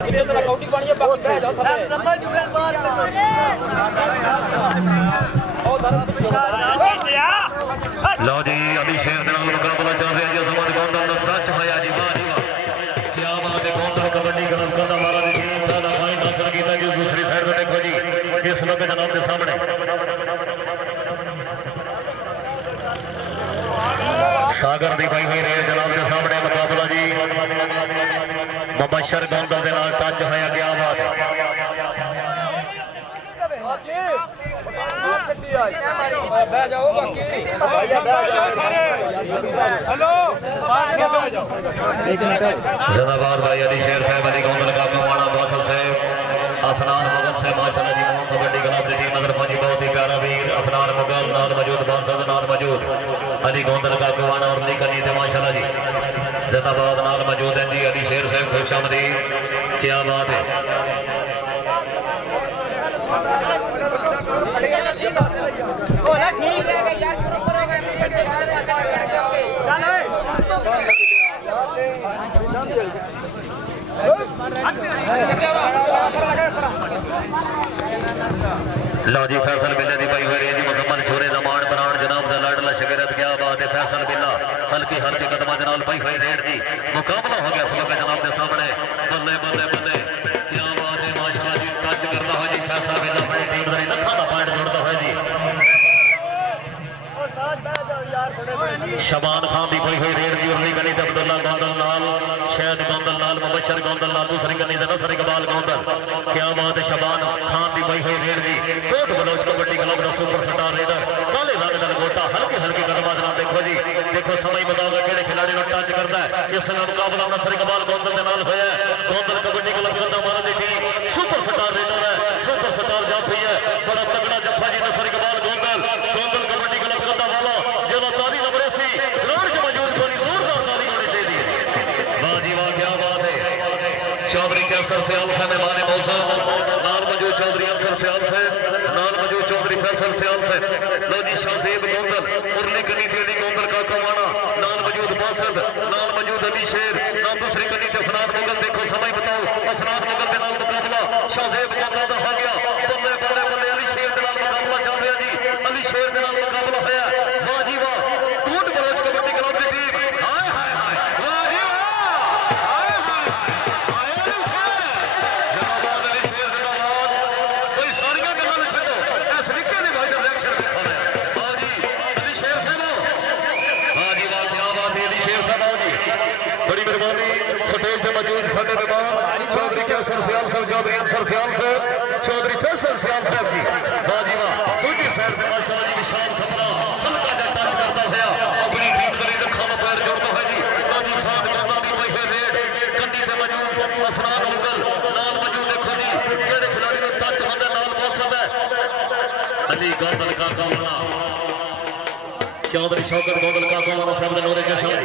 लो जी अली शेर के मुकाबला चल रहा जी समाज गोंदल टच होया जी वाह जी वाह क्या बात है गोंदल कबड्डी क्लब कंदा वाला दी टीम का पॉइंट हासिल किया जी दूसरी साइड पे देखो जी इस लगे जनाब के सामने सागर दी भाई हुई रहे जनाब के सामने मुकाबला जी मुबशर गोंदल के नाल टच होया क्या बात है जिंदाबाद भाई अली शेर साहब अली गोंदल का कमाना बादशाह साहब अफनान मुगल साहब माशाल्लाह जी मोहन कबड्डी क्लब की टीम नगर पंजी बहुत ही प्यारा वीर अफनान मुगल नाल मौजूद बादशाह नाल मौजूद अली गोंदल का कमाना और अली कनी थे माशाल्लाह जी जिंदाबाद नाल मौजूद हैं जी अली शेर साहब खुशामदीद क्या बात है लो जी फैसल बिल्ला दी पाई हुई रही जी मुसम्मन छोरे दमान बनान जनाब दा लाडला शगरत क्या बात है फैसल बिल्ला हल्की हल्की कदम जनाब पाई हुई रेड दी मुकाबला हो गया सब जनाब के सामने बल्ले बल्ले बल्ले क्या बात है माशाल्लाह जी टच करता हो जी फैसल बिल्ला अपनी टीम दा लखा दा पॉइंट जोड़ता है जी शबान खान दी कोई हुई रेड दी उरली गली ते अब्दुल्ला गोंदल नाल शहद गोंदल नाल मुबशर गोंदल नाल दूसरी गली ते नसर इकबाल गोंदल क्या बात है शबान खान दी कोई हुई रेड दी कोट बलोच कबड्डी क्लब दा सुपर स्टार रेडर काले रंग दा गोटा हल्की हल्की कदमां जनाब देखो जी देखो समय मुताबिक केड़े खिलाड़ी नु टच करदा है इस मुकाबला नसर इकबाल गोंदल दे नाल होया गोंदल कबड्डी क्लब करदा मारा दी टीम सुपर स्टार रेडर है सुपर स्टार जाफी है बड़ा तगड़ा जफ्फा जी नसर इकबाल गोंदल गोंदल कबड्डी क्लब करदा वाला जेला तारी नंबर 80 ग्राउंड च मौजूद कोई जोरदार ताली होनी चाहिए वाह जी वाह क्या बात है चौधरी कैसर सियाल साहब मेहमान मौसम नाल मौजूद चौधरी अफसर सियाल साहब नाल मौजूद चौधरी फैसल सियाल साहब लो जी शाहजेब गोंदल मुरली गनी थे अली गोंदल का कमाना नाल मौजूद बासद नाल मौजूद अली शेर नाल दूसरी गनी थे अफनान मुगल देखो समय बताओ अफनान मुगल के नाल मुकाबला शाहजेब गोंदल का हो गया बल्ले बल्ले बल्ले अली शेर के नाल मुकाबला चल रहा जी अली शेर के नाल मुकाबला होया वाह जी वाह टूट बलोच कबड्डी क्लब की टीम हाय हाय हाय वाह जी वाह हाय हाय हाय अली शेर जिंदाबाद अली शेर जिंदाबाद कोई सारियां गल्लां छड्डो इस निक्के दे भाई दा रिएक्शन देखो वाह जी अली शेर साहब वाह जी वाह क्या बात है अली शेर साहब जी बड़ी मेहरबानी स्टेज पे मौजूद साडे मेहमान चौधरी कैसर सियाल साहब चौधरी अफसर सियाल साहब चौधरी फैसल सियाल साहब जी वाह जी वाह दूसरी साइड पे माशाल्लाह जी विशाल सपना हल्का जा टच करता होया अपनी टीम करे रखा में पैर जोड़ता है जी गाजी साहब गोंदल दी कोई रेड गड्डी से मौजूद अफनान मुगल नाल मौजूद देखो जी केड़े खिलाड़ी में टच होंदा नाल बासद है अली गोंदल का कमाना चौधरी शौकत गोंदल का कमाना सब ने नोरे के सामने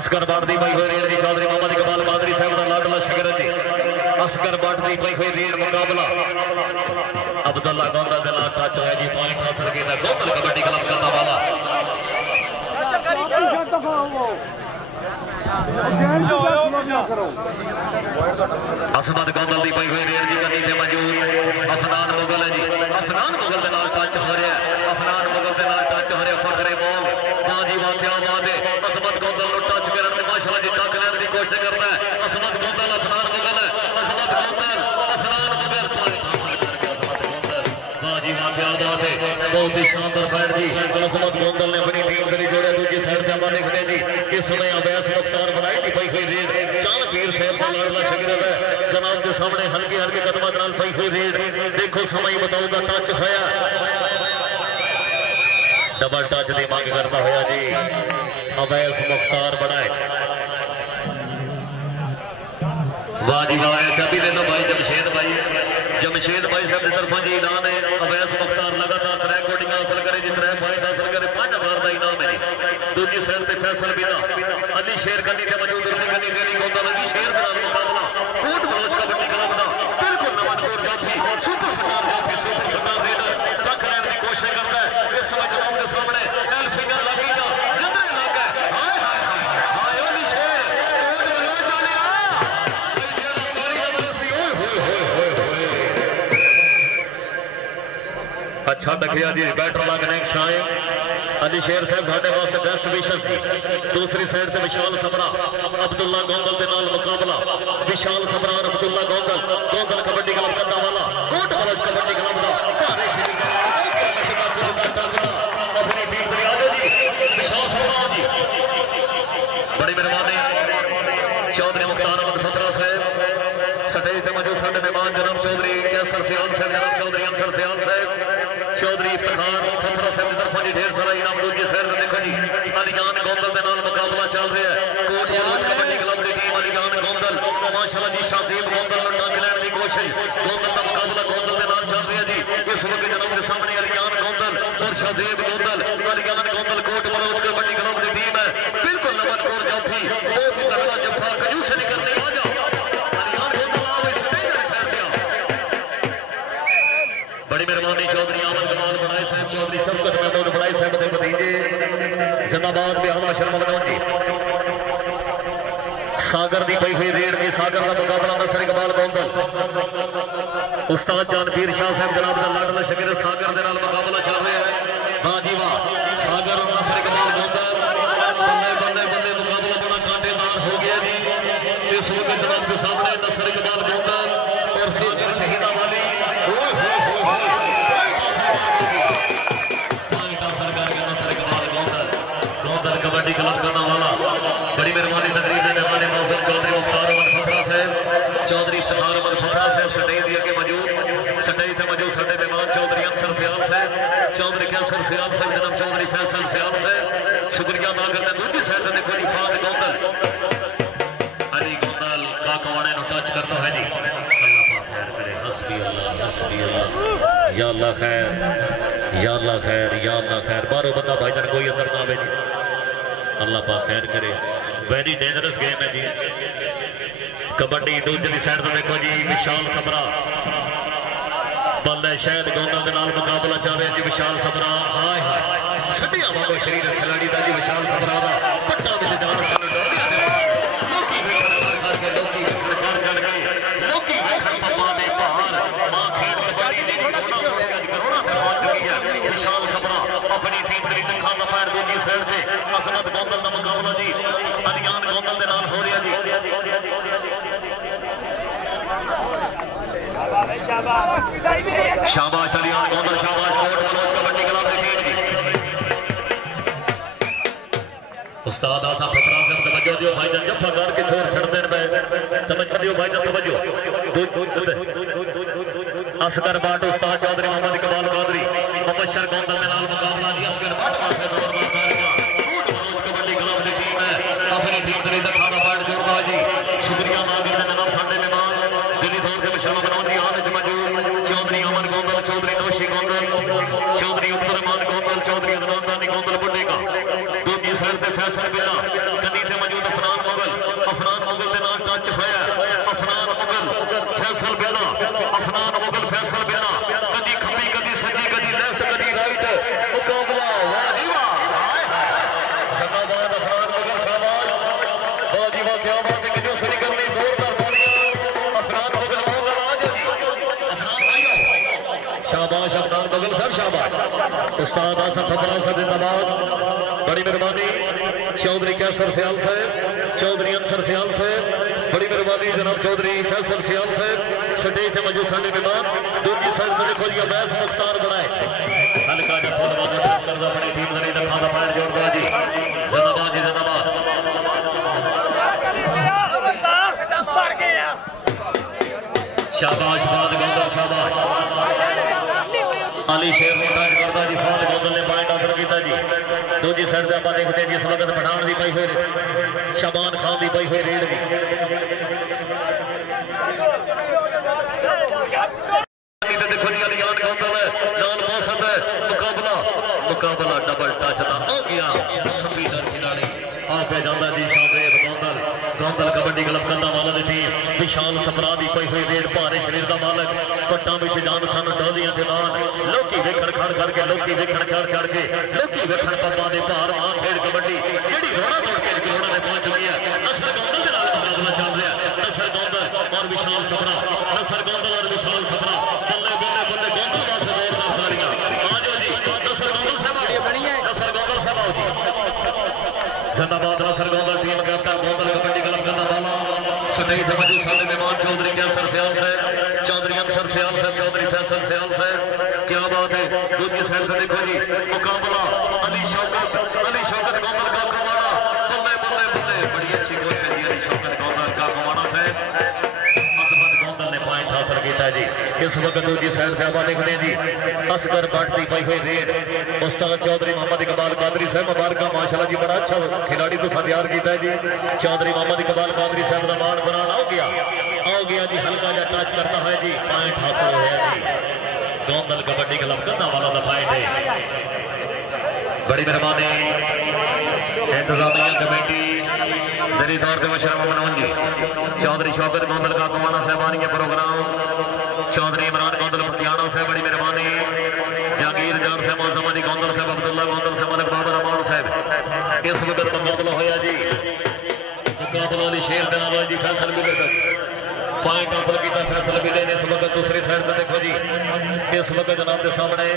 असगर बाटदी भाई हुई रेड दी चौधरी मोहम्मद इकबाल मादरी साहब का लाडला शगरत जी असगर बाटदी भाई हुई रेड मुकाबला अब्दुल्ला गोंदल के नाल टच होया जी पॉइंट हासिल किया गोंदल कबड्डी क्लब करने वाला असमत गोंदल दी भाई हुई रेड जी गनी ते मौजूद अफनान मुगल है जी अफनान मुगल के नाल टच हो रहा है अफनान मुगल के नाल टच हो रहा फखरे मोग वाह जी वाह क्या बात है असमत गोंदल नु टच करन में माशाल्लाह जी टक लेने की कोशिश करता है असमत गोंदल अफनान मुगल है असमत गोंदल अफनान मुगल पॉइंट हासिल कर गया असमत गोंदल वाह जी वाह क्या बात है बहुत ही शानदार फाइट जी असमत गोंदल ने अपनी टीम के लिए जोड़े दूसरी साइड से हमारे खड़े जी इस समय अवैस मुख्तार बनाई थी भाई हुई रेड चांद पीर साहब का लाडला शगरत है जनाब के सामने हल्के हल्के कदम नाल पाई हुई रेड देखो समय बताऊंगा टच होया डबल टच की मांग करता होया जी अवैस मुख्तार बनाए वाह जी वाह चाबी देना भाई जमशेद भाई साहब की तरफों जी इनाम है अवैस मुख्तार लगातार 3 कोटिंग हासिल करे जी 3 पॉइंट हासिल करे 5000 का इनाम है जी दूसरी साइड पे फैसल बिना अली शेर गनी ते मौजूद अली गनी देनी गोंदल अली शेर का मुकाबला कोट बलोच कबड्डी क्लब का बिल्कुल नवानपुर जाफी सुपर स्टार रेडर रख लेने की कोशिश करता है इस समय जनाब के सामने एल फिंगर लगी जा जिंदे लग गए छड़ गया जी बैटर लगने शाए अली शेर साहब साढ़े वास्ते बेस्ट विशन सी दूसरी साइड से विशाल सबरा अब्दुल्ला गोंगल के नाल मुकाबला विशाल सबरा और अब्दुल्ला गोंगल गोंगल कबड्डी क्लब कंदा वाला कोट बलोच कबड्डी क्लब दा भारी श्री अपनी टीम दे आगे जी विशाल सबरा जी बड़ी मेहरबानी चौधरी मुख्तार अहमद खतरा साहब स्टेज पे मौजूद साडे मेहमान जनाब चौधरी कैसर सियाल साहब जनाब चौधरी अंसर सियाल साहब चौधरी इफ्तिखार खतरा साहब की तरफ जी ढेर सारा इनाम दूजी साइड पे देखो जी अलीजान गोंदल के नाल मुकाबला चल रहा है कोट बलोच कबड्डी क्लब की टीम अलीजान गोंदल माशाल्लाह जी शाजीब गोंदल ने टंग लेने की कोशिश गोंदल का मुकाबला गोंदल के नाल चल रहा है जी इस वक्त जनाब के सामने अलीजान गोंदल और शाजीब गोंदल अलीजान गोंदल कोट बलोच कबड्डी क्लब की टीम है बिल्कुल नमन कोर जाफी बहुत ही तगड़ा जफा कजू से निकलते आ जाओ बड़ी मेहरबानी चौधरी आमद कमाल बनाए साहब चौधरी शफकत महमूद बनाए साहब के भतीजे जिंदाबाद बिहामा शर्मा बनौन जी सागर दी पई हुई रेड की सागर का मुकाबला नसर इकबाल गोंदल उस्ताद जानवीर शाह साहब जनाब का लाडला शकीर सागर के नाल मुकाबला चल रहा है हाँ जी वाह सागर और नसर इकबाल गोंदल बल्ले बल्ले बल्ले मुकाबला बड़ा कांटेदार हो गया जी इस वक्त जनाब के सामने नसर इकबाल गोंदल और सागर शहीदा वाली कबड्डी क्लब करने वाला बड़ी मेहरबानी तकरीब में मेहमान मौसम चौधरी मुख्तार अहमद खतरा साहब चौधरी इफ्तिखार अहमद खतरा साहब स्टेज दी अगे मौजूद स्टेज पे मौजूद साडे मेहमान चौधरी अंसर सियाल साहब चौधरी कैसर सियाल साहब जनाब चौधरी फैसल सियाल साहब शुक्रिया अदा करते दूसरी साइड से देखो जी फाद गोंदल अली गोंदल काकवाड़े नु टच करता है जी अल्लाह पाक खैर करे हस्बी अल्लाह या अल्लाह खैर या अल्लाह खैर या अल्लाह खैर बाहरों बंदा भाईजान कोई अंदर ना आवे जी अल्लाह पाक खैर करे वेरी डेंजरस गेम है जी कबड्डी दूसरी साइड से देखो जी विशाल सबरा बल्ले शायद गोंदल के नाल मुकाबला चल रहा है जी विशाल सबरा हाय हाय सटिया वांगो शरीर इस खिलाड़ी का जी विशाल सबरा का पट्टा विच जान सानू डोलियां दे लोकी वेखण करके लोकी वेखण चढ़ के लोकी वेखण पप्पा दे भार मां खेल कबड्डी जेडी रोना तोड़ के अज करोड़ा पे पहुंच चुकी है विशाल सबरा अपनी टीम के लिए दिखा दा पैर दूसरी साइड पे असमत गोंदल का मुकाबला जी अलीजान गोंदल के नाल हो रहा जी शाबाश अलीजान गोंदल शाबाश कोट बलोच कबड्डी क्लब की टीम जी उस्ताद आसा फकरा से तवज्जो दियो भाईजान जफा गाड़ के छोड़ छड़ देन पे तवज्जो दियो भाईजान तवज्जो असगर बाट उस्ताद चौधरी मोहम्मद इकबाल कादरी मुबशर गोंदल के नाल मुकाबला जी असगर बाट पासे जोरदार तालियां कोट बलोच कबड्डी क्लब की टीम है अपनी टीम के लिए दिखा दा बाट जोरदार जी शुक्रिया अदा करते जनाब साडे मेहमान दिली तौर पे शर्मा बनाउन दी आने च मौजूद चौधरी अमन गोंदल चौधरी नौशी गोंदल चौधरी अब्दुल रहमान गोंदल चौधरी अदनान दानी गोंदल बुड्ढे का दूसरी साइड से फैसल बिल्ला कदी ते मौजूद अफनान मुगल के नाल टच होया अफनान मुगल फैसल बिल्ला अफनान मुगल फैसल बिल्ला कदी खब्बी कदी सज्जी कदी लेफ्ट कदी राइट मुकाबला वाह जी वाह हाय हाय जिंदाबाद अफनान मुगल शाबाश वाह जी वाह क्या बात है कि सरी करनी जोरदार तालियां अफनान मुगल मोहम्मद आ जाओ जी अफनान भाइयों शाबाश अफनान मुगल सर शाबाश उस्ताद आसफ फकरा साहब जिंदाबाद बड़ी मेहरबानी चौधरी कैसर सियाल साहब चौधरी अंसर सियाल साहब बड़ी मेहरबानी जनाब चौधरी फैसल सियाल साहब स्टेज पे मौजूद साडे मेहमान दूसरी साइड से देखो जी अवैस मुख्तार बनाए हल्का जा फुल वाला टच करदा अपनी टीम दे दिखा दा पैर जोरदार जी जिंदाबाद जी जिंदाबाद शाबाश फाद गोंदल शाबाश अली शेर ने टच करदा जी फाद गोंदल ने पॉइंट हासिल किया जी दूसरी साइड से आप देखते हैं जिस वक्त पठान की पाई हुई शबान खान की पाई हुई रेड की देखो जी अलीजान गोंदल नाल मौसम है मुकाबला डबल टच का हो गया संवीदार खिलाड़ी आ पे जाता जी शाहजेब गोंदल कबड्डी क्लब कंदा वाला दी टीम विशाल सबरा दी कोई हुई रेड भारे शरीर का मालक पट्टा विच जान सन डोलियां ते नाल लोकी वेखण खड़ खड़ के लोकी वेखण चढ़ के लोकी वेखण पप्पा दे भार मां खेड कबड्डी जेडी रोड़ा तोड़ के करोड़ा में पहुंच चुकी है नसर गोंदल के नाल मुकाबला चल रहा है नसर गोंदल और विशाल सबरा नसर गोंदल और विशाल सबरा बल्ले बल्ले बल्ले गोंदल पासे जोरदार तालियां जिंदाबाद Nasar Gondal team captain Gondal kabaddi club Gandawala स्नेही समझू साले मेहमान चौधरी कैसर सियाल साहब चौधरी अंसर सियाल साहब चौधरी फैसल सियाल साहब क्या बात है। दूसरी साइड से देखो जी मुकाबला अली शौकत गोंदल का कमाना बल्ले बल्ले बल्ले बड़ी अच्छी कोशिश है जी अली शौकत गोंदल का कमाना साहब गोंदल ने पॉइंट हासिल किया जी। इस वक्त दूसरी साइड से आप देखते हैं जी असगर बढ़ती पाई हुई रेड उस्ताद चौधरी मोहम्मद इकबाल कादरी साहब मुबारक माशाल्लाह जी बड़ा अच्छा खिलाड़ी तो तैयार किया है जी। चौधरी मोहम्मद इकबाल कादरी साहब का मान बनाना आओ गया जी हल्का जा टच करता है जी पॉइंट हासिल होया जी। गोंदल कबड्डी क्लब गंदावाला का पॉइंट है। बड़ी मेहरबानी इंतजामिया कमेटी दिली तौर पर मशरफ मनोज जी चौधरी शौकत गोंदल का कमाना साहबानी के प्रोग्राम चौधरी इमरान गोंदल पटियाला से बड़ी मेहरबानी जहांगीर जान साहब मौसम जी गोंदल साहब अब्दुल्ला गोंदल साहब मलिक बाबर रहमान साहब इस वक्त मुकाबला होया जी मुकाबला अली शेर दनावा जी फैसल भी पॉइंट हासिल किया फैसल भी ने इस वक्त दूसरी साइड से देखो जी इस वक्त जनाब के सामने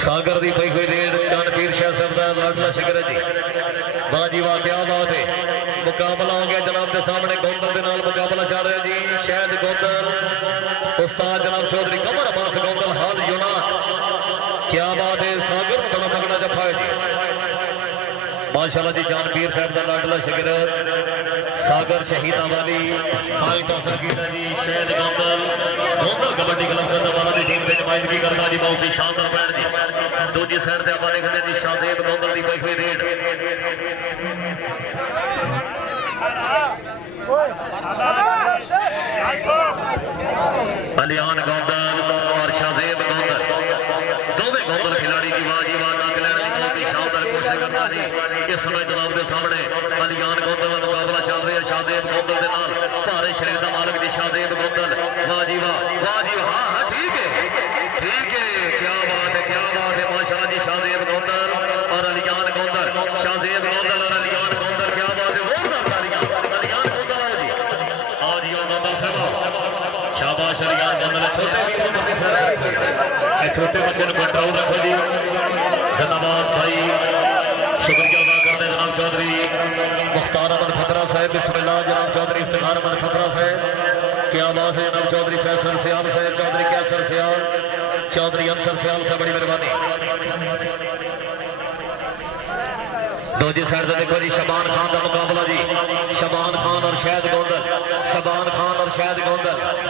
सागर की पई हुई रेड चंद पीर शाह साहब का लाडला शिकर है जी वाह जी वाह क्या बात है। मुकाबला हो गया जनाब के सामने गोंदल के नाल मुकाबला चल रहा है जी शायद गोंदल उस्ताद जनाब चौधरी कमर अब्बास गोंदल हाल यूना क्या बात है। सागर बड़ा तगड़ा जफा है जी माशाल्लाह जी चांद पीर साहब का लाडला शिकर सागर शहीदा वाली पॉइंट हासिल किया जी शायद गोंदल कबड्डी क्लब गंदावाला की टीम की नुमाइंदगी करता जी बहुत ही शानदार पैर जी। दूसरी साइड से आप देखते हैं जी शाहजेब गोंदल की पई हुई रेड अलियान गोंदल और शाहजेब गोंदल दोनों गोंदल खिलाड़ी की वाह नाक लैन की बहुत ही शानदार कोशिश करता जी। इस समय जनाब के सामने अलियान गोंदल का मुकाबला चल रहा है शाहजेब गोंदल के नाल भारे शरीर का मालिक जी शाहजेब गोंदल वाह जी हाँ ठीक है क्या बात है माशाल्लाह जी शाहजेब गोंदल और अलियान गोंदल शाहजेब गोंदल और अलियान गोंदल क्या बात है अलियान गोंदल आओ जी गोंदल साहब शाबाश अलियान गोंदल छोटे वीर छोटे बच्चे को कंट्रोल रखो जी धन्यवाद भाई शुक्रिया अदा करते जनाब चौधरी मुख्तार अहमद खतरा साहब बिस्मिल्लाह जनाब चौधरी इफ्तिखार अहमद खतरा साहब क्या बात है जनाब चौधरी फैसल सियाल साहब चौधरी कैसर सियाल चौधरी अंसर सियाल साहब बड़ी मेहरबानी। दूसरी साइड से देखो जी शबान खान का मुकाबला जी शबान खान और शायद गोंदल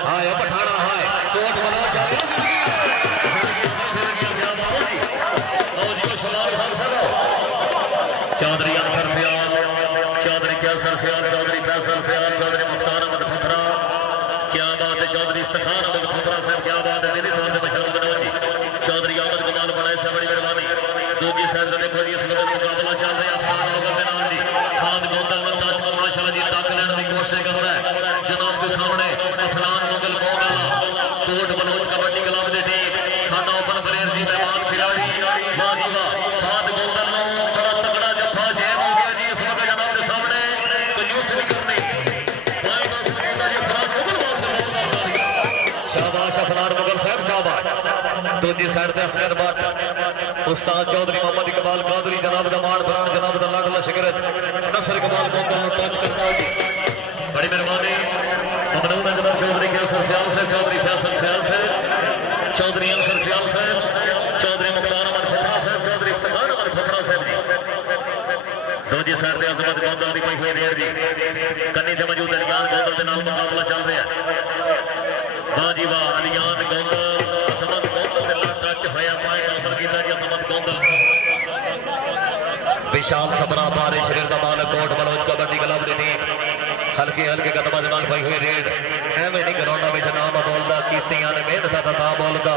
हाय पठाना हाय कोट बलोच चौधरी अंसर सियाल चौधरी कैसर सियाल चौधरी फैसल सियाल चौधरी मुख्तार अहमद खतरा क्या बात है चौधरी इफ्तिखार अहमद खतरा साहब क्या बात है दिली तौर पर मशरफ मनोज जी चौधरी अहमद कमाल बनाए से बड़ी मेहरबानी। दूसरी साइड से देखो जी इस वक्त मुकाबला चल रहा है खान गोंदल माशाल्लाह जी टक लेने की कोशिश करता है जनाब के सामने अफलान मुगल कोट बलोच कबड्डी क्लब की टीम साडा ओपन प्लेयर जी मेहमान खिलाड़ी वाह जी वाह खान गोंदल बड़ा तगड़ा जफा जैम हो गया जी इस वक्त जनाब के सामने कंजूस नहीं करनी शाबाश अफलान मुगल साहब शाबाश। दूसरी साइड से असगर भट्ट उस्ताद चौधरी मोहम्मद इकबाल कादरी जनाब दा मान फरान जनाब दा लाडला शिकर नसर इकबाल गोंदल टच करता है बड़ी मेहरबानी ममनून है जनाब चौधरी कैसर सियाल साहब चौधरी फैसल सियाल साहब चौधरी अंसर सियाल साहब चौधरी मुख्तार अहमद खतरा साहब चौधरी इफ्तिखार अहमद खतरा साहब जी। दूसरी साइड से अजमत गोंदल की पई हुई रेड जी कन्नी से मौजूद अलियान गोंदल के नाल मुकाबला चल रहा है वाह जी वाह अलियान गोंदल अजमत गोंदल के नाल टच होया पॉइंट हासिल किया जी अजमत गोंदल विशाल सबरा बारे शरीर का मालक कोट बलोच कबड्डी क्लब की टीम हल्के कदम नाल पई हुई रेड एवं नहीं ग्राउंड में नाम बोलता कीतियां ने मेहनत का नाम बोलता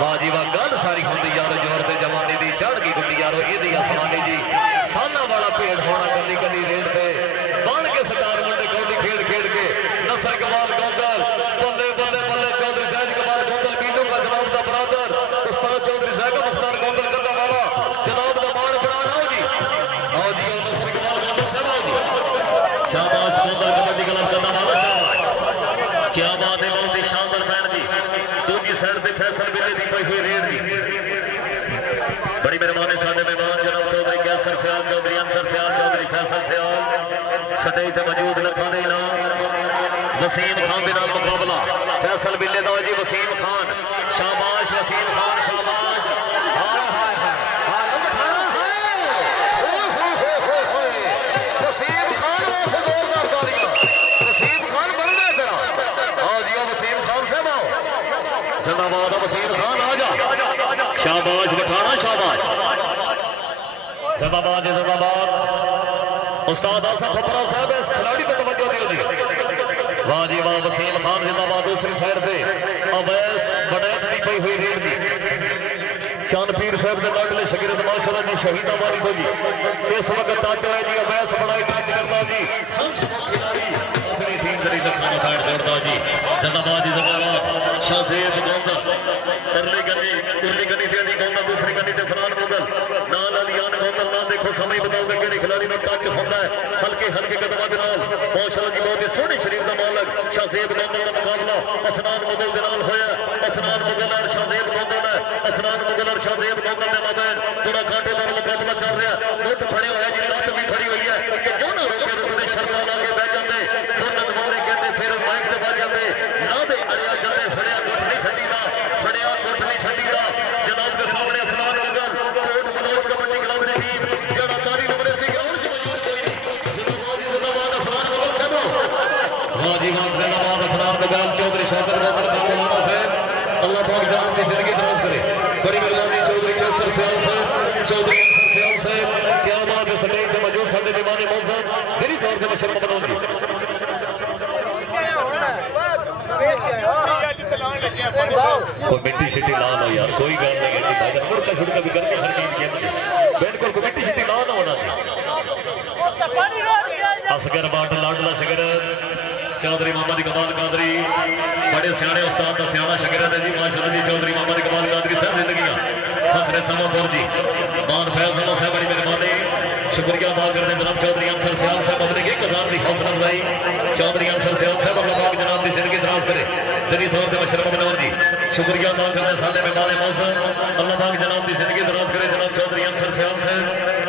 वाह जी वाह गल सारी होंगी यारो जोर से जमाने की चढ़ गई गुड्डी यारो ये आसमानी जी साना वाला भेड़ होना कली रेड पे बन के सरकार मुंडे कौडी खेड के नसर इकबाल गोंदल बल्ले बल्ले बल्ले चौधरी साहब इकबाल गोंदल बीटू का जनाब का बरादर उस्ताद चौधरी साहब मुख्तार गोंदल गंदावाला जनाब का मान फरान आओ जी नसर इकबाल गोंदल साहब आओ जी शाबाश गोंदल कबड्डी क्लब गंदावाला शाबाश क्या बात है बहुत ही शानदार फैन जी दूसरी साइड पे फैसल बिल्ले दी पई हुई रेड जी बड़ी मेहरबानी साडे मेहमान जनाब चौधरी कैसर सियाल चौधरी अंसर सियाल चौधरी फैसल सियाल सटेज ते मौजूद लखा दे नाम वसीम खान के नाल मुकाबला फैसल बिल्ले दा जी वसीम खान शाबाश वसीम खान शाबाश हाय हाय हाय मठाना हाय वसीम खान वैसे जोरदार तालियां वसीम खान बनना तेरा आओ जी वसीम खान से आओ जिंदाबाद वसीम खान आ जा शाबाश मठाना शाबाश जिंदाबाद जिंदाबाद उस्ताद आसफ फपरा साहब इस खिलाड़ी को तवज्जो दियो जी वाह जी वाह वसीम खान जिंदाबाद दूसरी साइड पे अवैस बड़ैच दी पई हुई रेड दी चांदपीर साहब के लाडले शगीरत माशाल्लाह जी शहीदा वाली तो जी इस वक्त टच है जी अवैस बड़ा टच करता जी हंस खिलाड़ी अपनी टीम करी लखाना बैठ जोड़ता जी जिंदाबाद जिंदाबाद शाहजेब गोंदा करली गनी से अली गोंदा दूसरी गनी से फरहान मुगल नाल अलियान गोंदल ना देखो समय बताओगे किहड़े खिलाड़ी दा टच होंदा है हल्के हल्के कदमां दे नाल माशाल्लाह जी बहुत ही सोहनी शरीफ दा मालक शाहजेब गोंदल दा मुकाबला अफनान मुगल दे नाल होया अफनान मुगल और शाहजेब गोंदल है अफनान मुगल और शाहजेब गोंदल दे माबैन बड़ा कांटेदार मुकाबला चल रहा है मुठ फड़े होया जी लत भी फड़ी हुई है कि जो ना रोके रुकदे शर्मा ला के बैठ जाते दोनों नवाने कहते फिर माइक ते बज जाते ना दे अड़िया जाते फड़िया गुट नहीं छड्डीदा फड़िया गुट नहीं छड्डीदा जनाब के सामने अफनान मुगल कोट मनोज कबड्डी क्लब दी टीम जेड़ा तारी नंबर से ग्राउंड च मौजूद कोई नहीं जिंदाबाद अफनान मुगल साहब वाह जी वाह जिंदाबाद अफनान मुगल चौधरी शौकत गोबर का मौलाना साहब अल्लाह पाक जनाब की जिंदगी दराज करे बड़ी मेहरबानी चौधरी कैसर सियाल साहब चौधरी अंसर सियाल साहब क्या बात है सटेज ते मौजूद साडे दीवाने मौजूद दिली तौर ते मशर्रफ बनाउंदी कोई मिट्टी शिट्टी ला लो यार कोई गल नहीं है भाई मुड़का छुड़का भी करके सरकार की बिल्कुल कोई मिट्टी शिट्टी ला लो होना असगर बाट लाडला शगर चौधरी मोहम्मद इकबाल कादरी बड़े सियाने उस्ताद का सियाना शगर है जी माशाल्लाह जी चौधरी मोहम्मद इकबाल कादरी साहब जिंदगी फखरे समापुर जी मान फैज साहब बड़ी मेहरबानी शुक्रिया अदा करते जनाब चौधरी अंसर सियाल साहब अपने 1000 की हौसला अफजाई चौधरी अंसर सियाल साहब अल्लाह पाक जनाब की जिंदगी दराज करे दिली तौर पर मशरफ बनाउन जी शुक्रिया अदा करते साडे मेहमान मौसम अल्लाह पाक जनाब की जिंदगी दराज करे जनाब चौधरी अंसर सियाल साहब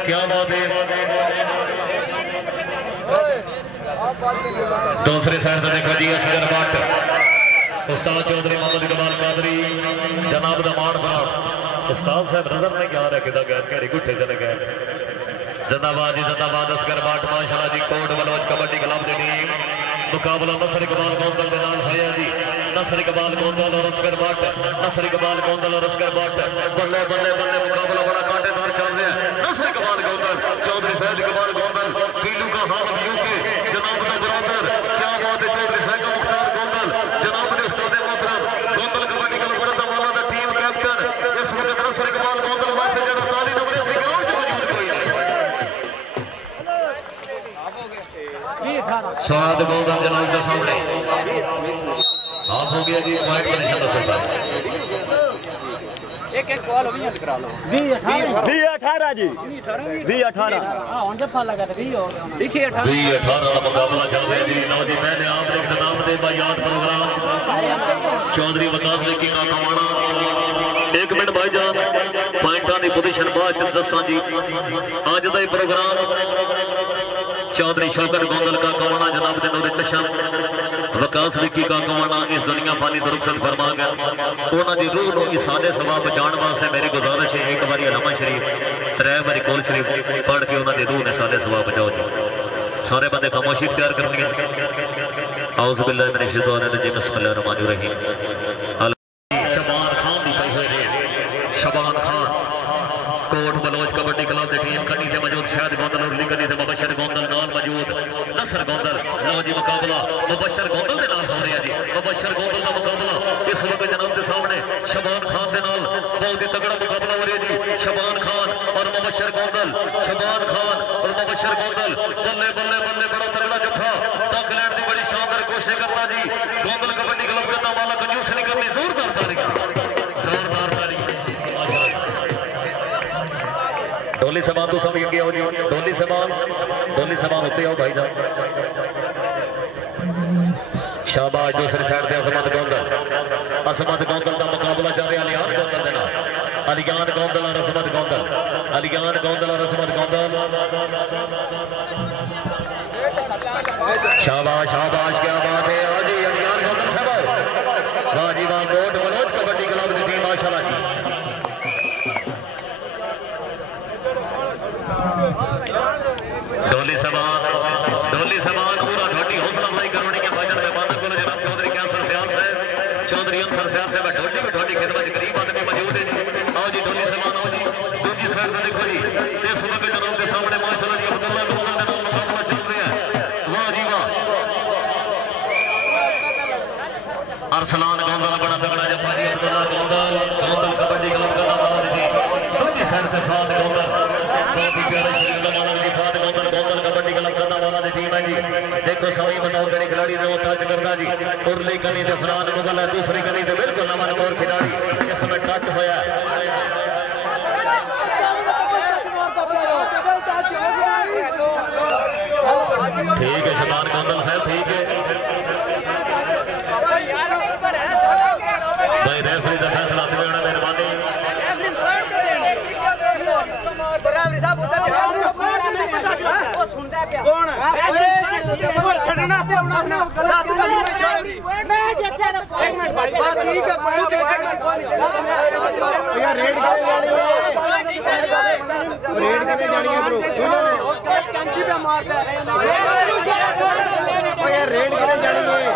क्या बात है दूसरे साइड से देखो जी असगर भट्ट उस्ताद चौधरी मोहम्मद इकबाल कादरी जनाब दा मान फराड उस्ताद साहब नजर नहीं आ रहा किदा गैर केड़ी गुठे चले गए जिंदाबाद जी जिंदाबाद असगर भट्ट माशाल्लाह जी कोट बलोच कबड्डी क्लब दी टीम मुकाबला नसर इकबाल गोंदल दे नाल होया जी नसर इकबाल गोंदल और असगर भट्ट नसर इकबाल गोंदल और असगर भट्ट बल्ले बल्ले बल्ले मुकाबला बड़ा कांटेदार चल रहा है नसर इकबाल गोंदल चौधरी साहब इकबाल गोंदल पीलू का हामिद यूके जनाब का बराबर क्या बात है चौधरी साहब का मुख्तार गोंदल जनाब ने उस्ताद मोहतरम गोंदल कबड्डी क्लब गुरुदावाला दा टीम कैप्टन इस वक्त नसर इकबाल गोंदल वास्ते जेड़ा ताली नंबर से ग्राउंड च मौजूद कोई नहीं शाद गोंदल जनाब के सामने आप हो गया जी पॉइंट पोजीशन नसर साहब एक एक कॉल अभी करा लो 20-18 जी 20-18 हां हुन जब लगा था 20 हो गया 20-18 का मुकाबला चल रहा है जी लो जी मैंने आप लोग का नाम दे बायात प्रोग्राम चौधरी वकास ने की का कमाना 1 मिनट भाईजान पॉइंटां दी पोजीशन बाद च दस्सां जी आज दा प्रोग्राम चौधरी शौकत गोंदल का कमाना जनाब दे नूरे चशम वकास विकी का कमाना इस दुनिया फानी तो रुखसत फरमा गया उन्हां दी रूह नूं इसादे सवाब बचाउण वास्ते मेरी गुजारिश है एक बारी अलमा शरीफ 3 बारी कोल शरीफ पढ़ के उन्हां दी रूह ने इसादे सवाब बचाओ जी सारे बंदे खामोशी इख्तियार करनी है औज़ु बिल्लाहि मिनश शैतानिर रजीम बिस्मिल्लाहिर रहमानिर रहीम शबान खान दी पई हुई रेड शबान खान कोट बलोच कबड्डी क्लब की टीम कड़ी से मौजूद शायद गोंदल और लिगनी से मुबशर गोंदल नाल मौजूद नसर गोंदल लो जी मुकाबला मुबशर गोंदल के नाल हो रहा जी मुबशर गोंदल का मुकाबला इस वक्त जनाब के सामने शबान खान के नाल बहुत ही तगड़ा मुकाबला हो रहा जी शबान खान और मुबशर गोंदल शबान खान और मुबशर गोंदल बल्ले बल्ले बल्ले बड़ा तगड़ा जत्था टक लैंड की बड़ी शानदार कोशिश करता जी गोंदल कबड्डी क्लब का माला कंजूस नहीं करनी जोरदार ताली डोली सामान तो समझ गया हो जी डोली सामान होते हो भाई साहब शाबाश दूसरी साइड से असमत गोंदल का मुकाबला चल रहा अलियान गोंदल और असमत गोंदल अलियान गौंदल और असमत गौंदल शाबाश शाबाश क्या बात है आज अलियान गौंदल साहब वाह जी वाह कोट मनोज कबड्डी क्लब की टीम माशाल्लाह जी डोली समान पूरा ढोटी हौसला अफजाई करवाने के फाइनल में बांधा को जनाब चौधरी क्या सरसियाल साहब चौधरी सरसियाल साहब ढोटी में ढोटी खिदमत गरीब आदमी मौजूद है जी आओ जी डोली समान आओ जी दूसरी साइड से देखो जी इस वक्त जनाब के सामने माशाल्लाह जी अब्दुल्ला गौंदल के नाम मुकाबला चल रहा है वाह जी वाह अरसलान गौंदल बड़ा तगड़ा जफा जी अब्दुल्ला गौंदल कबड्डी क्लब का नाम जी दूसरी साइड से फाद गौंदल बहुत ही प्यारे शरीर का मानव जी फाद गौंदल कबड्डी क्लब का नाम वाला टीम है जी देखो सभी बताओ कड़ी खिलाड़ी ने वो टच करता जी उरली कनी ते फरहान मुगल है दूसरी कनी ते बिल्कुल नमन कौर खिलाड़ी इसमें टच होया ठीक है शबान गौंदल साहब ठीक है भाई रेफरी का फैसला तुम्हें होना मेहरबानी कौन छड़ना से अपना मैं जैसे एक मिनट बात ठीक है बहुत यार रेड करने जानी है ब्रो टंकी पे मारता है यार रेड करने जानी है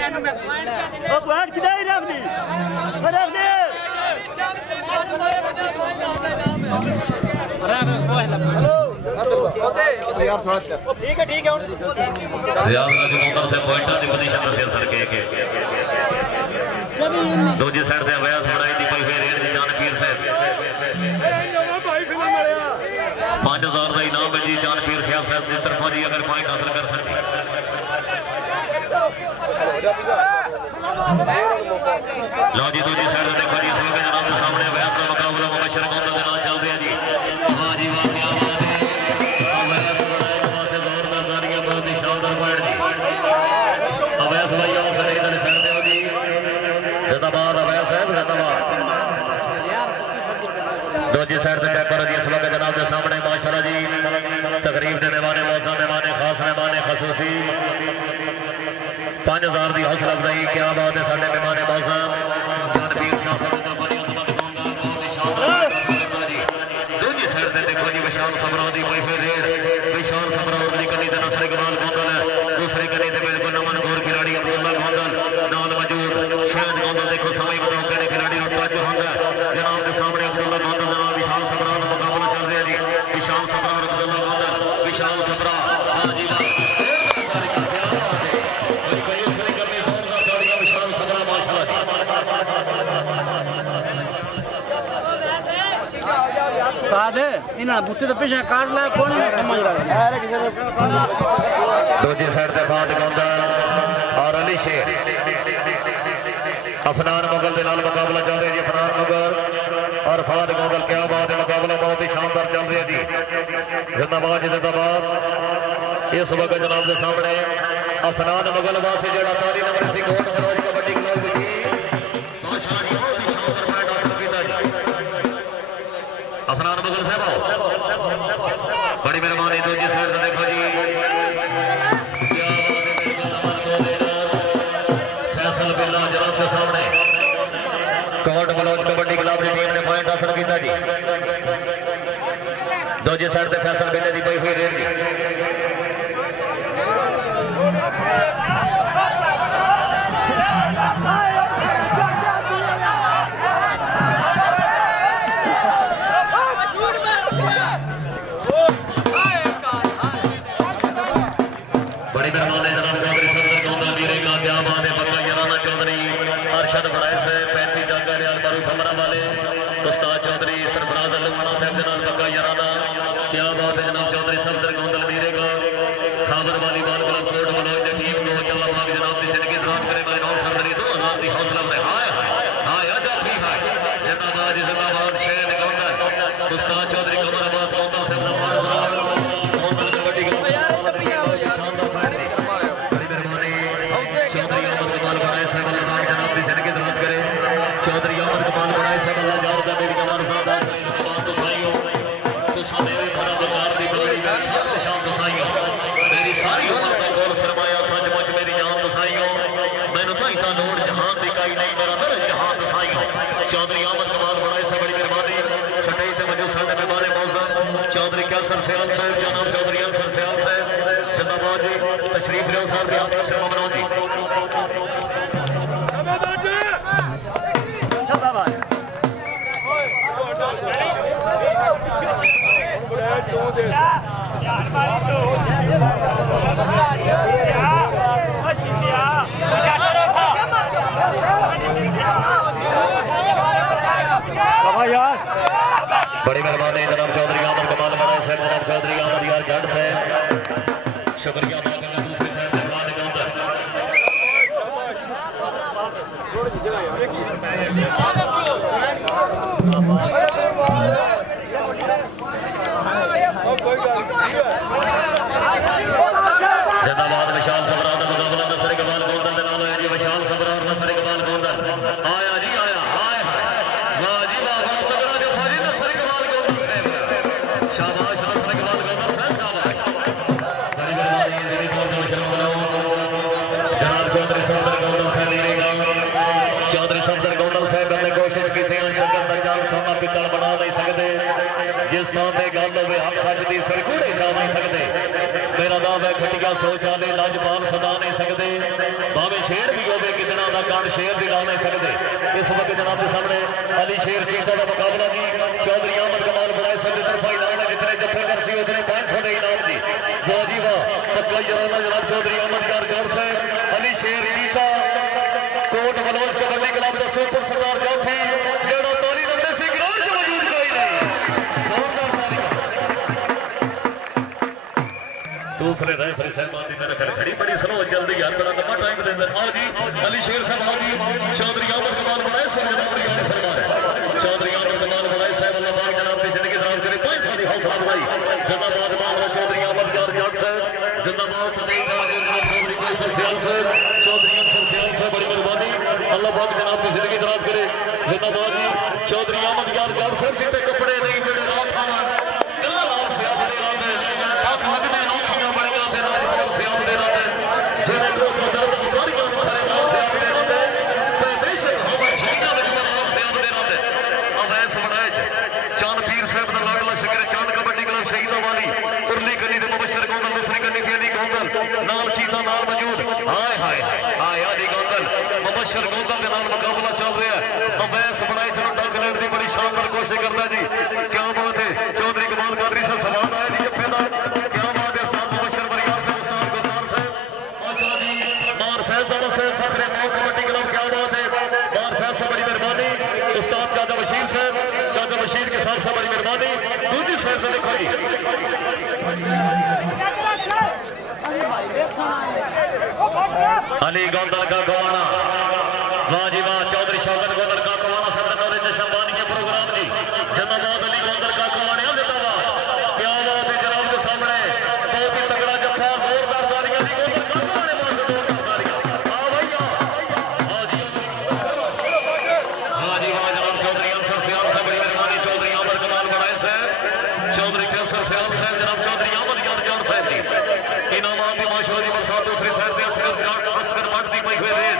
ओ पॉइंट किधर रख दी ठीक है से पॉइंटा की पोजीशन दसिया सर के दूजी साइड से अवैस बनाई दी कोई रेड की जानपीर साहब 5000 का इनाम है जी जानपीर साहब की तरफों जी अगर पॉइंट हासिल कर सकते लो जी दूजी साइड से देखो जी इस वक्त जनाब के सामने अवैस का मुकाबला मुबशर गौंदल के नाम चल रहा है जी वाह जी वाह क्या बात है अवैस बनाए से जोरदार तालियां बहुत ही शानदार पॉइंट जी अवैस भाई आओ सर इधर साइड पे हो जी जिंदाबाद अवैस साहब जिंदाबाद दूसरी साइड से चेक करो जी इस वक्त जनाब के सामने माशाल्लाह जी तकरीब देने वाले मौसम मेहमान खास मेहमान खसूसी 5000 की हौसला अफजाई क्या बात है साढ़े मेहमान मौसम जानवीर शाह दूसरी साइड से देखो जी विशाल सबरा की कोई रेड विशाल सबरा उर्ली कनी ते नसर इकबाल गौंदल है दूसरी कनी ते बिल्कुल नमन गौर खिलाड़ी अब्दुल्ला गौंदल नाल मौजूद शायद गौंदल देखो समय बताओ कहने खिलाड़ी टच होंगे जनाब के सामने अब्दुल्ला गौंदल जनाब विशाल सबरा का मुकाबला चल रहा है जी विशाल सबरा और अब्दुल्ला गौंदल विशाल सबरा हाँ जी सादे इन्होंने बुत्ते तो पीछे काट ला कौन समझ रहा है दूसरी साइड से फाद गौंदल और अली शेर अफनान मुगल के नाल मुकाबला चल रहा है जी अफनान मुगल और फाद गौंदल क्या बात है मुकाबला बहुत ही शानदार चल रहा है जी जिंदाबाद जिंदाबाद इस वक्त जनाब के सामने अफनान मुगल वास्ते जड़ा ताली नंबर सी कोट मनोज कबड्डी क्लब की माशाल्लाह जी बहुत ही शानदार पॉइंट हासिल किया जी अफनान मुगल साहब बड़ी मेहरबानी दूसरी साइड से देखो जी फैसल बिल्ला जनाब के सामने कोट मनोज कबड्डी क्लब की टीम ने पॉइंट हासिल किया जी दूसरी साइड से फैसल बिल्ले की कोई रेड जी बड़ी मेहरबानी जनाब चौधरी सदर गौंदल वीरे का क्या बात है पक्का यराना चौधरी अरशद फराइज से 35 जगह रियाल मारूफ हमरा वाले उस्ताद चौधरी सरफराज अलमाना साहब जनाब पक्का यराना क्या बात है जनाब चौधरी सदर गौंदल वीरे का खाबर वाली बाल क्लब कोट मनोज की टीम को चला पाक जनाब की जिंदगी दराज करे मैं नौ सरदरी 2000 की हौसला में हाय हाय जाती है जिंदाबाद जिंदाबाद शेर गौंदल उस्ताद चौधरी कमर अब्बास गौंदल साहब का मार गौंदल कबड्डी क्लब चौधरी अहमद कमाल बनाए साहब अल्लाह जनाब की जिंदगी दराज करे चौधरी अहमद कमाल बनाए साहब अल्लाह सियाल साहब जनाब चौधरी अंसर सियाल साहब जिंदाबाद जी तशरीफ लियो साहब शर्मा बनाओ जी बड़ी मेहरबानी जनाब चौधरी आमद कमाल बड़ा साहब जनाब चौधरी आमद यार गढ़ साहब शुक्रिया दूसरी साहब जिंदाबाद विशाल सबरार का मुकाबला नसर इकबाल गोंदल के नाल है जी विशाल सबरार नसर इकबाल गोंदल आया जी आया हाय वाह जी वाह बड़ा तगड़ा जफा जी नसर इकबाल गोंदल साहब शाबाश नसर इकबाल गोंदल साहब शाबाश बड़ी मेहरबानी दिली तौर पर शर्मा बनाओ जनाब चौधरी सफदर गोंदल साहब लेगा चौधरी सफदर गोंदल साहब ने कोशिश की थी शंकर का चाल सोना पित्तल बना नहीं सकते जिस थां पे गल होवे हक सच दी सरकूड़े जा नहीं सकते मेरा नाम है खटिया सोच वाले लाजपाल सदा नहीं सकते भावे शेर भी होवे कितना का कान शेर भी ला नहीं सकते इस वक्त जनाब के सामने अली शेर चीता का मुकाबला जी चौधरी अहमद कमाल बनाए सकते तरफा इनाम है जितने जफे कर सी उतने 500 के इनाम जी वाह जी वाह पक्का जनाब जनाब चौधरी अहमद कार साहब अली शेर चीता कोट मनोज कबड्डी क्लब का सुपर सरदार जाफी जेड़ा ताली नगरे से ग्राउंड च मौजूद कोई नहीं जोरदार ताली दूसरे रेफरी साहब की मेरे ख्याल घड़ी बड़ी स्लो चलती है बड़ा लंबा टाइम देंगे आओ जी अली शेर साहब आओ जी चौधरी अहमद कमाल बनाए सर जनाब की याद फरमाए चौधरी अहमद कमाल बनाए साहब अल्लाह पाक जनाब की जिंदगी दराज करे 500 की हौसला अफजाई जिंदाबाद मामला चौधरी अहमद यार जाट साहब जिंदाबाद सदैव जनाब चौधरी कैसर सियाल साहब चौधरी अंसर सियाल साहब बड़ी मेहरबानी अल्लाह पाक जनाब की जिंदगी दराज करे जिंदाबाद जी चौधरी अहमद यार जाट साहब चिट्टे कपड़े नहीं जेड़े रात खावा गल्ला लाल सियाल दे राते आप हद में नौखियां बड़ियां ते राजपाल सियाल दे राते जिवें लोग दर्द बुखारियां खड़े लाल सियाल दे राते ते बेशक हवा छड़ियां विच लाल सियाल दे राते अवैस बनाए चांद पीर साहब दा लाडला शिकर चांद कबड्डी क्लब शहीदा वाली उरली गली दे मुबशर गोंदल दूसरी गली दी अली गोंदल नाल चीता नाल मौजूद हाय हाय हाय अली गोंदल मुबशर गोंदल दे नाल मुकाबला चल रहा है अवैस बनाए चलो डक लेने की बड़ी शानदार कोशिश करता जी क्या बात है चौधरी कमाल कादरी साहब सवाल आया जी जफे दा क्या बात है उस्ताद मुबशर बरियार साहब उस्ताद गुरदार साहब अच्छा जी मार फैज अहमद साहब फखरे मौत कबड्डी क्लब क्या बात है मार फैज साहब बड़ी मेहरबानी उस्ताद चाचा बशीर साहब चाचा बशीर के साथ साहब बड़ी मेहरबानी दूसरी साइड से देखो जी अली गोंदल का कमाना वाह जी वाह चौधरी शौकत गोंदल का कमाना सब जशनबानी के प्रोग्राम जी जिंदाबाद अली गोंदल का कमाने जिंदाबाद क्या बात है जनाब के सामने बहुत ही तगड़ा जफा जोरदार तालियां जी गोंदल का कमाने पास जोरदार तालियां हां भैया हां जी वाह जनाब चौधरी अंसर सियाल साहब बड़ी मेहरबानी चौधरी अहमद कमाल बनाए साहब चौधरी कैसर सियाल साहब जनाब चौधरी अहमद यार जान साहब जी इनामात की माशाअल्लाह जी बरसात दूसरी साइड से असगर बढ़ती पई हुई रेड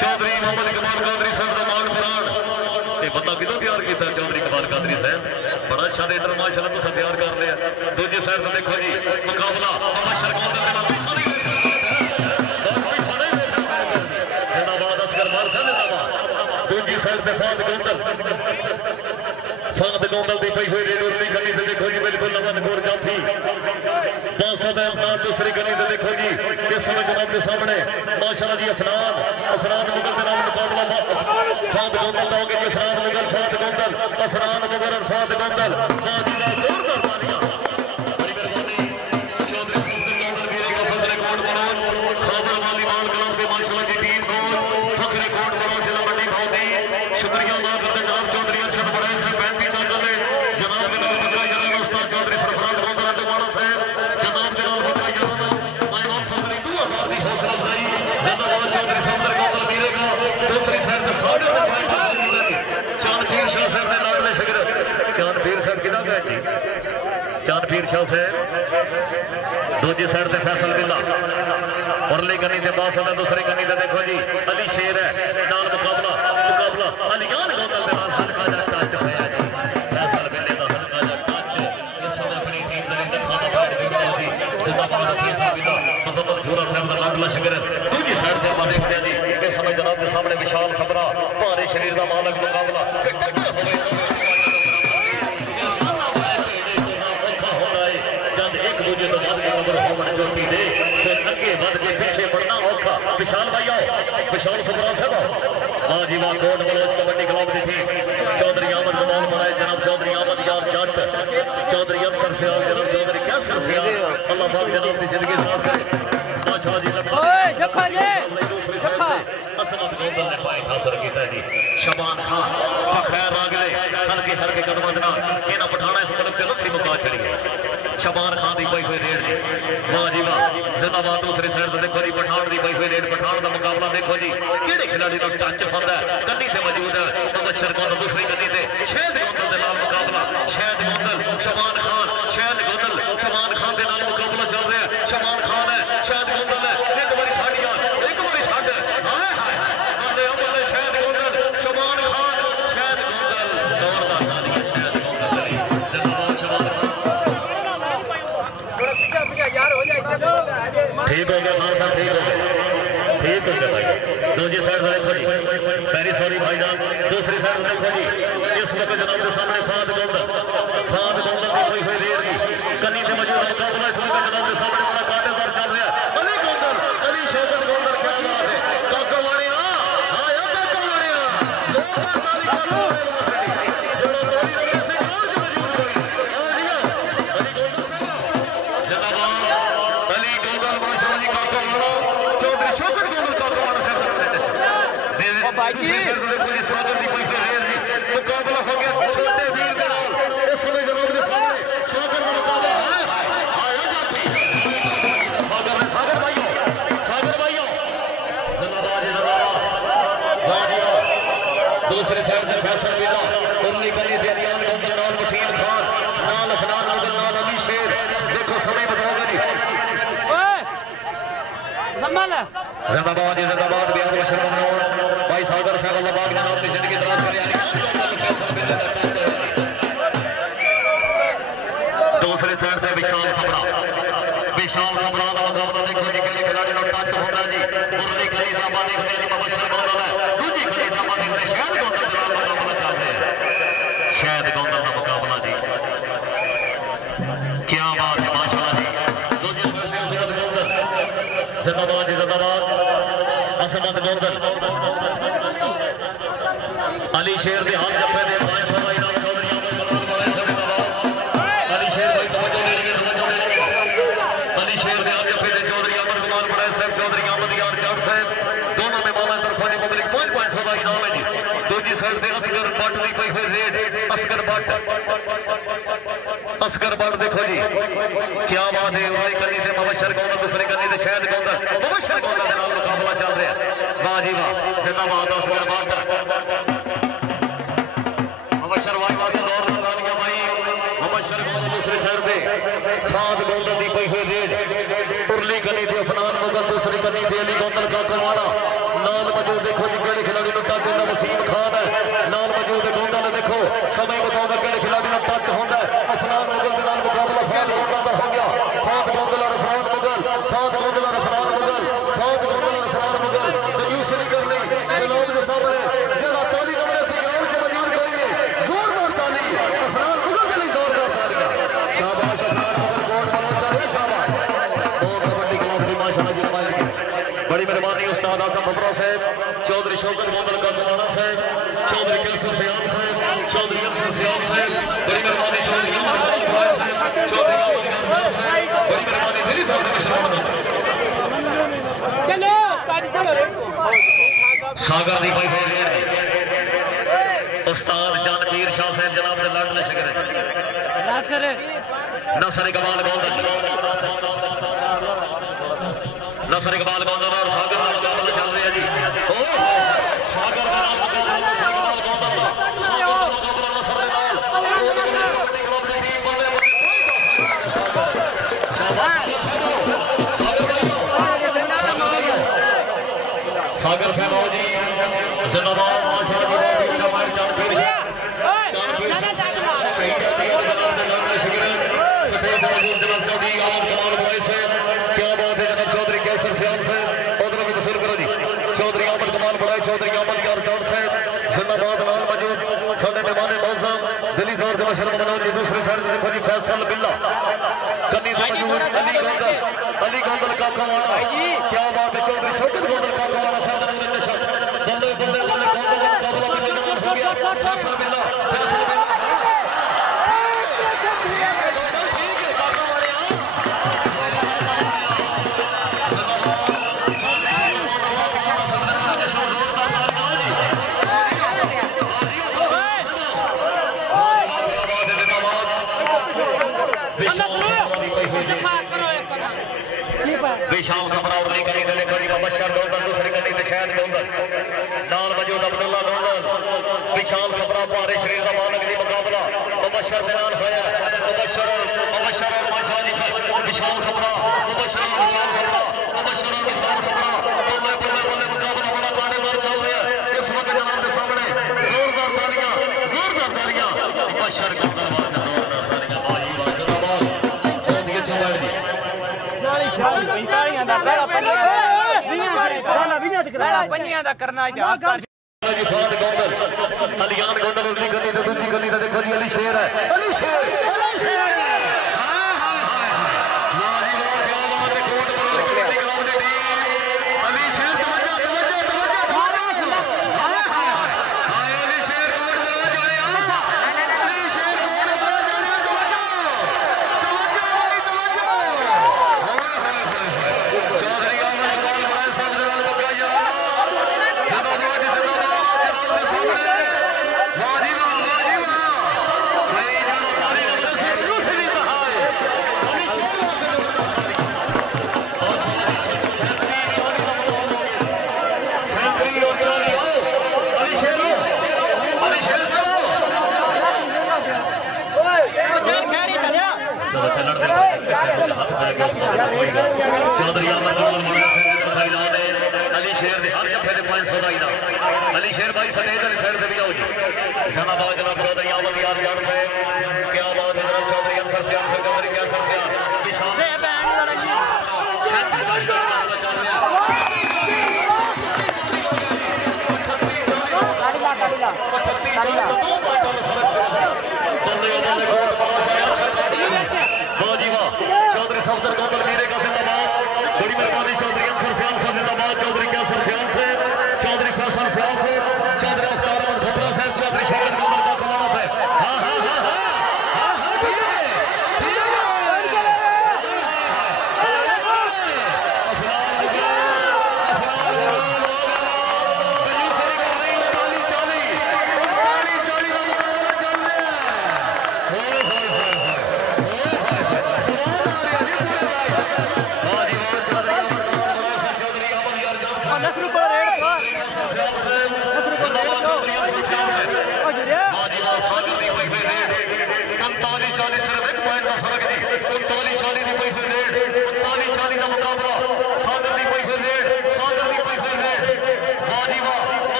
चौधरी मोहम्मद कमाल कादरी साहब का मान फरान ये बंदा कितों तैयार किया चौधरी कमाल कादरी साहब बड़ा अच्छा रेडर माशाअल्लाह तुम तैयार कर लिया दूसरी साइड से देखो जी मुकाबला मुबशर गोंदल के नाल जिंदाबाद असगर मान साहब जिंदाबाद दूसरी साइड से फाद गोंदल दी पई हुई रेड उरली गली से देखो जी बिल्कुल नमन गोर जाफी दूसरी गली से देखो जी इस समय जनाब के सामने माशाअल्लाह जी अफनान मुगल के नाम मुकाबला फाद गोंदल का हो गया जी अफनान मुगल फाद गोंदल अफनान मुगल और फाद गोंदल जोरदार तालियां बड़ी मेहरबानी चौधरी सफदर गोंदल वीरे का फजले कोट मनोज खबर वाली बाल कलम के माशाअल्लाह जी टीम को फखरे कोट मनोज जिला मंडी भावदी शुक्रिया अदा करते जनाब चौधरी अरशद बड़े से 35 चाकल ने जनाब के नाम फकरा जनाब उस्ताद चौधरी सरफराज गोंदल के माना साहब जनाब के नाम फकरा जनाब आईमान सफरी 2000 की हौसला अफजाई जिंदाबाद चौधरी सफदर गोंदल वीरे का दूसरी साइड से साढ़े चांदपीर शाह साहब ने लाडले शिकर चांदपीर साहब कितना गए जी चांदपीर शाह साहब दूसरी साइड से फैसल बिल्ला उरली गनी के पास दूसरी गनी से देखो जी अली शेर है नाल मुकाबला अलीयान गोंदल के नाल हल्का जा टच होया जी फैसल बिल्ले का हल्का जा टच इस समय अपनी टीम विशाल सुबरा साहब मां जी मां कोट बलोच कबड्डी क्लब दी थी चौधरी अहमद कमाल बनाए जनाब चौधरी अहमद यार जट चौधरी अफसर सियाल जनाब चौधरी कैसर सियाल अल्लाह पाक जनाब की जिंदगी साफ करे बादशाह जी ओए जप्पा जी दूसरी साइड पे असमत गोंदल ने पॉइंट हासिल किया जी शबान खान खैर आगले हल्के हल्के कदमों के नाल इन्हां पठाना इस मुल्क ते रस्सी मुका छड़ी शबान खान की पई हुई रेड जी वाह जी वाह जिंदाबाद दूसरी साइड से देखो जी पठान की पई हुई रेड पठान का मुकाबला देखो जी किहड़े खिलाड़ी का टच होता है कन्नी से मौजूद है मुबशर गोंदल दूसरी कन्नी से शहद गोंदल के नाल मुकाबला शहद गोंदल शबान खान शहद गोंदल शबान खान के नाल मुकाबला चल रहा है शबान खान है शहद गोंदल है एक बारी छड़ यार एक बारी छड़ हाय हाय बंदे बंदे शहद गोंदल शबान खान शहद गोंदल दौड़दा ताली शहद गोंदल जिंदाबाद शबान खान ठीक हो गया खान साहब ठीक हो गया भाई दूसरी साइड से देखो जी पहली सॉरी भाई जान दूसरी साइड से देखो जी इस वक्त जनाब के सामने फाद गोंदल की कोई हुई रेड की कन्नी से मौजूद मुकाबला इस वक्त जनाब के सामने बड़ा कांटेदार चल रहा है अली गोंदल अली शौकत गोंदल क्या बात है काका वाणिया हां या काका वाणिया जोरदार ताली का जोड़ा तोड़ी रवि से और जो मौजूद कोई आ गया अली गोंदल साहब जिंदाबाद अली गोंदल माशाल्लाह जी काका वाला चौधरी शौकत गोंदल काका वाला से देखो जी सागर की कोई रेड की मुकाबला हो गया छोटे वीर के नाल इस समय जनाब के सामने सागर का मुकाबला सागर भाइयों जिंदाबाद दूसरे साइड से फैसल बिल्ला उर्ली गली से अलियान गोंदल नाल वसीम खान नाल अफनान मुगल नाल अली शेर देखो समय बताओगे जी जिंदाबाद जिंदाबाद बिहार बशर ममनून भाई सागर साहब अल्लाह पाक ने अपनी जिंदगी दराज करे दूसरे साइड से विशाल सबरा का मुकाबला देखो जी किहड़े खिलाड़ी का टच होता है जी उर्ली गली से आप देखते हैं जी मुबशर गोंदल है दूसरी गली से आप देखते हैं शहद गोंदल के नाल मुकाबला चल रहा है शहद गोंदल का मुकाबला जी क्या बात है माशाल्लाह जी दूसरी साइड से असमत गोंदल जिंदाबाद जिंदाबाद असमत गोंदल अली शेर के हाथ जफे दे 500 का इनाम चौधरी अहमद कमाल बनाए सब जिंदाबाद अली शेर भाई तवज्जो लेंगे अली शेर के हाथ जफे दे चौधरी अहमद कमाल बनाए सब चौधरी अहमद यार जट साहब दोनों में मामा तरफा जी पब्लिक 500 का इनाम है जी दूसरी साइड से असगर भट्ट की कोई फिर रेड असगर भट्ट देखो जी क्या बात है उन्हें कन्नी से मुबशर गोंदल दूसरी कन्नी से शहद गोंदल मुबशर गोंदल के नाल मुकाबला चल रहा है वाह जी वाह जिंदाबाद असगर भट्ट दूसरी साइड से खाद गोंदल की कोई हुई रेड उर्ली गली थी अफनान मुगल दूसरी गली थी अली गोंदल का करवाना नाल मौजूद देखो जी केड़े खिलाड़ी का टच होता वसीम खान है नाल मौजूद गोंदल देखो समय बताओ केड़े खिलाड़ी का टच होता है अफनान मुगल के नाल मुकाबला फाद गोंदल का हो गया फाद गोंदल और अफनान मुगल फाद गोंदल और अफनान मुगल फाद गोंदल और अफनान मुगल कंजूस नहीं करनी जनाब के सामने जरा ताली कमरे से ग्राउंड से मौजूद करेंगे जोरदार ताली अफनान मुगल के लिए जोरदार ताली शाबाश अफनान मुगल कोट बलोचा रे शाबाश और कबड्डी क्लब की माशाल्लाह जी नुमाइंदगी बड़ी मेहरबानी उस्ताद आजम बबरा साहब चौधरी शौकत गोंदल का कुमारा साहब चौधरी कैसर सियाल साहब चौधरी अफसर सियाल साहब बड़ी मेहरबानी चौधरी अहमद कमाल बनाए साहब चौधरी अहमद यार साहब बड़ी मेहरबानी दिल्ली साहब के शर्मा चलो उस्ताद चलो रे सागर दी भाई उस्ताद जानवीर शाह साहब जनाब दे लाडले शिगर नसर इकबाल गोंदल और सागर का मुकाबला चल रहा है जी सागर का मुकाबला नसर इकबाल गोंदल सागर का मुकाबला नसर के नाल कबड्डी क्लब की टीम बल्ले सागर साहब जी जिंदाबाद माशाल्लाह बहुत ही अच्छा मैच जानवीर चौधरी कैसर सियाल से उधर भी वसूल करो जी चौधरी अहमद कमाल बनाए चौधरी अहमद यार चौड़ से जिंदाबाद नाल मौजूद साडे मेहमान मौसम दिल्ली दौर के मशरफ मनोज जी दूसरी साइड से देखो जी फैसल बिल्ला कन्नी से मौजूद अली गोंदल काका वाला क्या बात है चौधरी शौकत गोंदल काका वाला सर विशाल सफरा उर्ली कनी दे देखो जी मुबशर गोंदल दूसरी कनी ते शहद गोंदल नाल मौजूद अब्दुल्ला गोंदल विशाल सफरा भारे शरीर का मालक जी मुकाबला मुबशर दे नाल होया मुबशर और माशाअल्लाह जी विशाल सफरा मुबशर और विशाल सफरा मुबशर और विशाल सफरा बल्ले बल्ले बल्ले मुकाबला बड़ा काटेदार चल रहा है इस वक्त जनाब के सामने जोरदार तालियां मुबशर गोंदल वास्ते जोरदार तालियां बाजी वाह जिंदाबाद बहुत ही अच्छा बैठ जी 45 ਦਾ पंजियां दा करना इजाजत फाद गोंदल अलियान गोंदल उर्ली गली ते दूजी गली ते देखो जी अली शेर है अली शेर चौधरी अमर अली शेर हर जफे 500 का इनाम अली शेर भाई सतेज अली साइड से भी आओ जी जनाबाद जनाब चौधरी अमर यार जान से क्या बात है जनाब चौधरी अंसर से चौधरी क्या सर से चौधरी सबसे गोंदल मीरे का जिंदाबाद बड़ी मेहरबानी चौधरी अंसर सियाल से जिंदाबाद चौधरी क्या सर सियाल से चौधरी फैसल सियाल से चौधरी मुख्तार अहमद खुदरा से चौधरी शौकत गोंदल का खिलाना से हाँ हाँ हाँ हाँ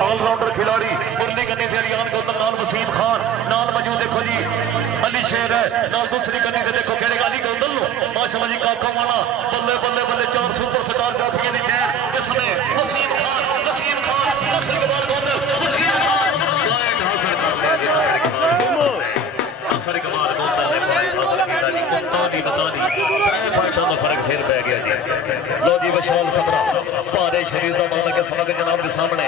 ऑलराउंडर खिलाड़ी मुरली गन्नी से अलियान गोंदल नाल वसीम खान नाल मौजूद देखो जी अली शेर है नाल दूसरी गन्नी से देखो खेड़ेगा अली गोंदल माशाअल्लाह जी काका वाला बल्ले बल्ले बल्ले 4 सुपर स्टार जाफियां दी चैन इसमें वसीम खान दूसरी कबाल गोंदल वसीम खान लायक हासिल कर लिया दूसरी कबाल गोंदल बतानी फर्क फिर पै गया जी लो जी विशाल सफरा भारे शरीर का मालक है समझ जनाब के सामने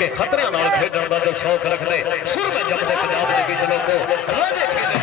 के खतरे नाल खेडण दा जो शौक रखदे सुर में जमदे पंजाब दे विच लोगो राजे खेले